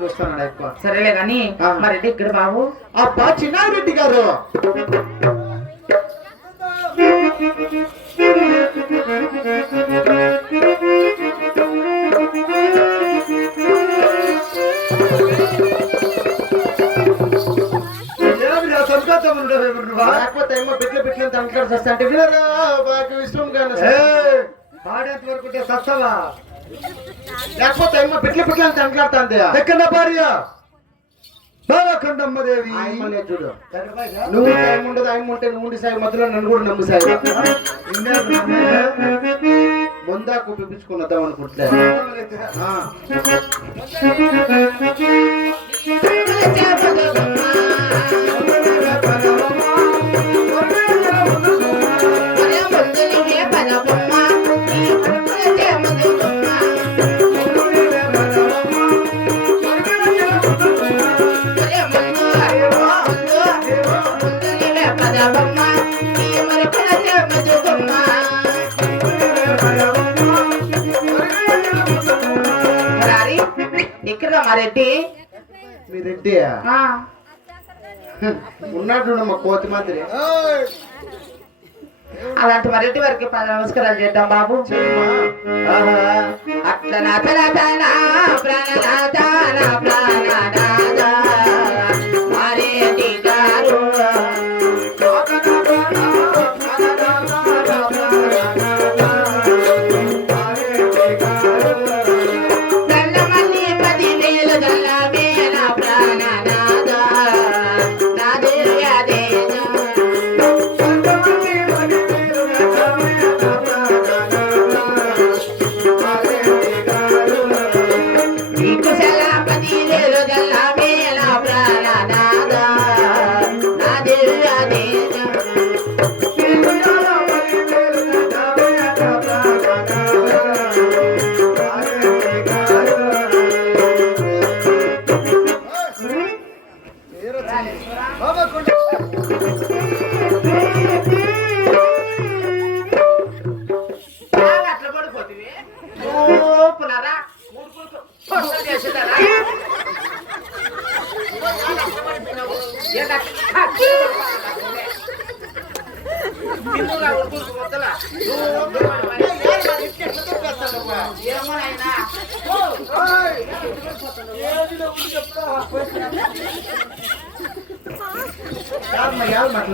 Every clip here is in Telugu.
చూస్తున్నాడు ఎక్కువ. సరేలే కానీ మరి ఇక్కడ బాబు అబ్బా చిన్నారెడ్డి గారు లేకపోతే ఏమో బిడ్డలు తంటాడు సస్తా అంటే వినరా బాగా విశ్వం కానీ పాడేంత వరకు సస్తావా లేకపోతే ఏమో బిడ్డలు తంటాడుతుంది ఎక్కడ భార్య బాలఖండమ్మదేవి చూడు నువ్వు సాయం ఉండదు ఆయన ఉంటే నువ్వు సాయి మధ్యలో నన్ను కూడా నమ్ము సాయి ముందాకు పిప్పించుకున్నద్దాం అనుకుంటే ఇక్కడ మా రెడ్డి మీ రెడ్డి ఉన్నాడు మా కోతి మాదిరి అలాంటి మా రెడ్డి వారికి నమస్కారాలు చేద్దాం బాబు. అట్లా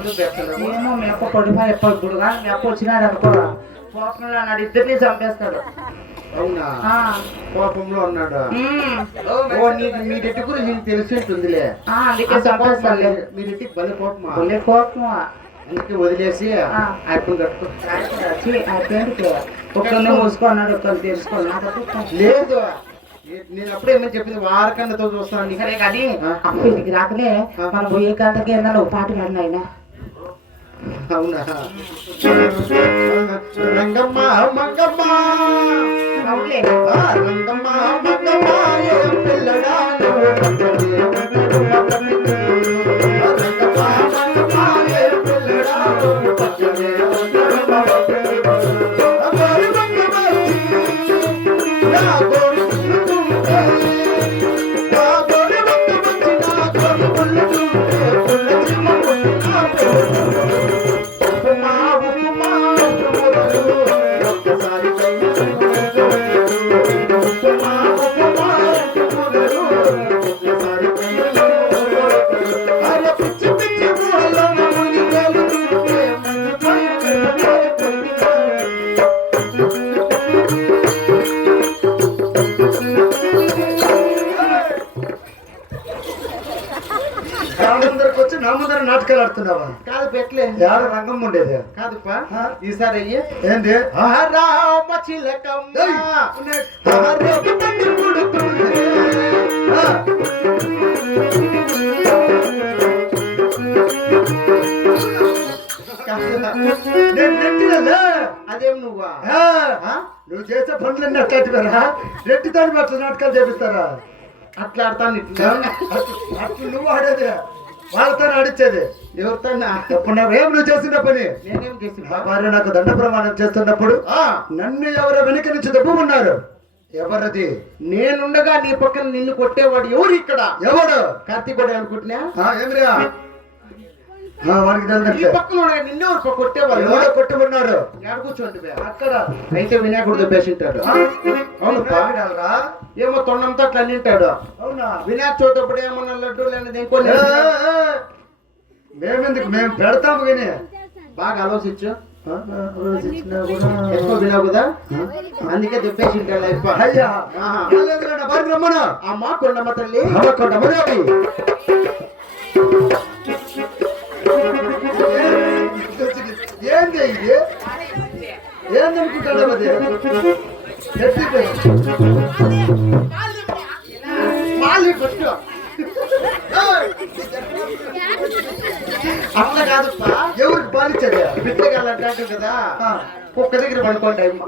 రెడ్డి గారు ఏమో మేప కొడుపా ఎప్పుడు మేప వచ్చినాడు అనుకో కోపంలో అన్నాడు ఇద్దరిని చంపేస్తాడు. అవునా కోపంలో ఉన్నాడు. మీ రెడ్డి గురించి నీకు తెలిసి ఉంటుందిలే అందుకే చంపేస్తాడు. మీ రెడ్డికి భలే కోపమా భలే కోపమా అందుకే వదిలేసి అయిపోయి కట్టుకో ఒక్కరిని మూసుకున్నాడు ఒక్కరిని తెలుసుకున్నాడు. లేదు నేను అప్పుడే ఏమని చెప్పింది వారకన్నతో చూస్తాను. సరే కానీ అప్పుడు ఇంటికి రాకలే మనం పోయే గంటకి ఏమన్నా ఒక పాట పాడిన ఆయన. అవునా రంగమ్మ మంగమ్మ అవులే రంగమ్మ మంగమ్మ పిల్లడా నాటకాలు ఆడుతున్నావా? కాదు పెట్లే యాడ రంగం ఉండేది కాదుపా. ఈసారి అయ్యి ఏంటి రామ చిలకమ్మ అదేం నువ్వు చేసే పనులన్నీ అట్లాంటివారా? రెడ్డితో అట్లా నాటకాలు చేపిస్తారా? అట్లా ఆడతాను ఇట్లా అట్లా నువ్వు ఆడేది వాళ్ళతో ఆడిచ్చేది ఎవరితో? అప్పుడు ఏం నువ్వు చేసిన పని నేనేం చేసిన భార్య నాకు దండ ప్రమాణం చేస్తున్నప్పుడు నన్ను ఎవరో వెనుక నుంచి దెబ్బమన్నారు. ఎవరది? నేనుండగా నీ పక్కన నిన్ను కొట్టేవాడు ఎవరు ఇక్కడ? ఎవడు? కార్తీక్ కూడా అనుకుంటున్నా ఏమిరా వాడికి ఈ తెలియదు. పక్కన ఉండగా నిన్ను ఎవరు కొట్టేవాడు? ఎవడో కొట్టుకున్నాడు ఎక్కడ కూర్చోండి బే. అక్కడ. అయితే వినాయకుడు పేషెంటాడు. అవును పాడాలరా? ఏమో తొండంతో అట్లా నింటాడు. అవునా? వినాయక చవితి అప్పుడు ఏమన్నా లడ్డూలు అనేది ఇంకో మేమెందుకు మేము పెడతాము కానీ బాగా ఆలోచించు. ఆలోచించినా కూడా ఎక్కువ వినావు కదా అందుకే చెప్పేసి అయ్యా బాగా రమ్మను. అమ్మ కొండమ్మ తల్లి కొండమదేవి ఏంది ఇది? ఏందనుకుంటాడు అది? అట్లా కాదుప్పా, ఎవరికి పాలించది? బిడ్డగాళ్ళు అంటాడు కదా కుక్క దగ్గర పడుకోండి అమ్మ.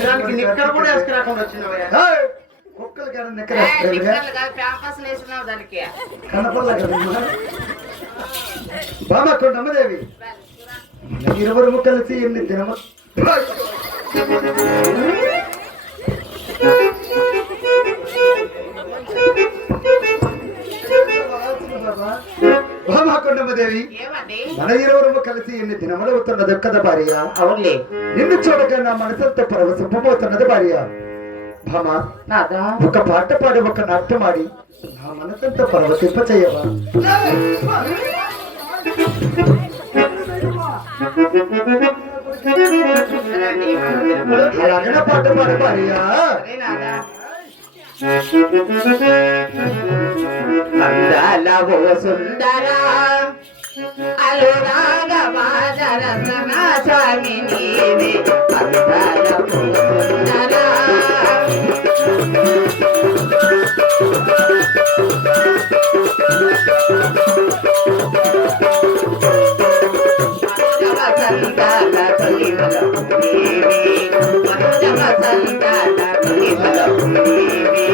దానికి నిక్కర కూడా వేసుకురాకుండా వచ్చినావా? కుక్కలకి దానికి కనపడలే కదమ్మా. బామా కొండమ్మదేవి ఇరువురు కలిసి ఎన్ని దినము బామా కొండమ్మదేవి మన ఇరువురు కలిసి ఎన్ని దినములు అవుతున్నది కదా భార్య. అవునులే. నిన్ను చూడగా నా మనసంతా పరవశింపబోతున్నది భార్య. భామా నాదా ఒక పాట పాడి ఒక నాట్యం ఆడి నా మనసంతా పరవశింప చేయవా? అలాగే పాట పాడి భార్య. అందాలవో సుందరా అనురాగ మాదర సమాచామి నీవే అందాలవో సుందరా సంతాన తొలివల నీవే మధురమ సంతాన తొలివల నీవే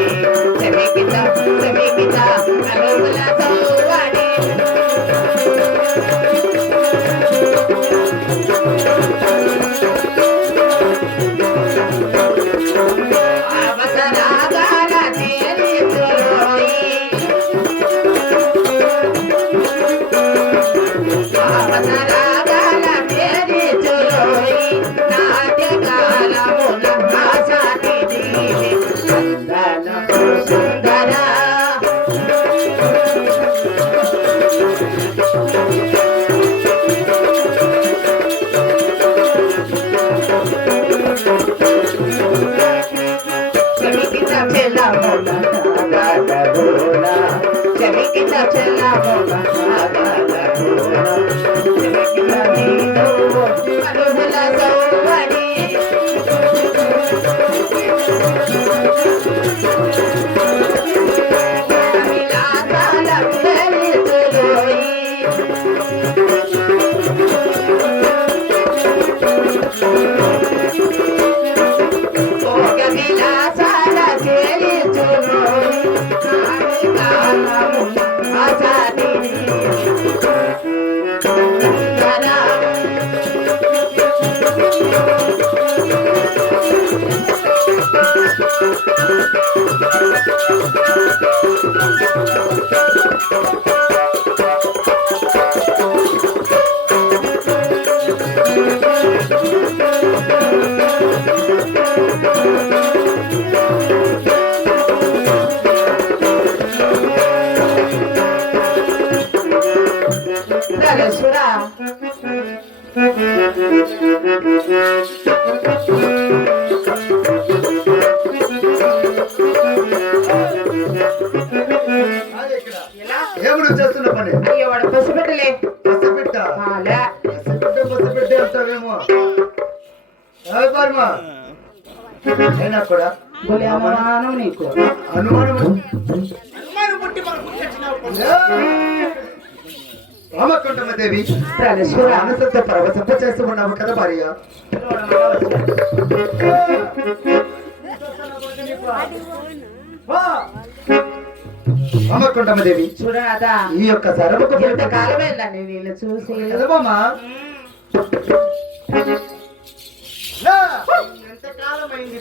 చెమికిత చెమికిత అనుగుల సౌవడి అవసరాగాల తేలి తురోయి అవసరాగాల తేలి తురోయి నాట్యకాలమున భాషాటి దీవి సందనము సుందరా చెమికిత చెల్లమున సాగలగోల చెమికిత చెల్లమున సాగలగోల చెమికిత నీలో అనుగుల సౌవడి విలాసాల వెలుతురోయి భోగ విలాసాల చేరిచురోయి నాడికాలమున ఆసాది సుందరా ధనుసురా ఏమిడు చేస్తున్న పని? అయ్యో వాడు పసిబిడ్డలే పసిబిడ్డ లే పసిబిడ్డ అంటావేమో. బార్మా అయినా కూడా బోలే అనుమానం నీకు అనుమానం రామకొండమదేవి ధనుసురా మనసంతా పరవశింప చేస్తూ ఉన్నావు కదా భార్య. రామకొండమదేవి చూడనాదా ఈ యొక్క సరముకు ఎంత కాలమైందండి వీళ్ళు చూసి ఎదవమ్మా ఎంతకాలం అయింది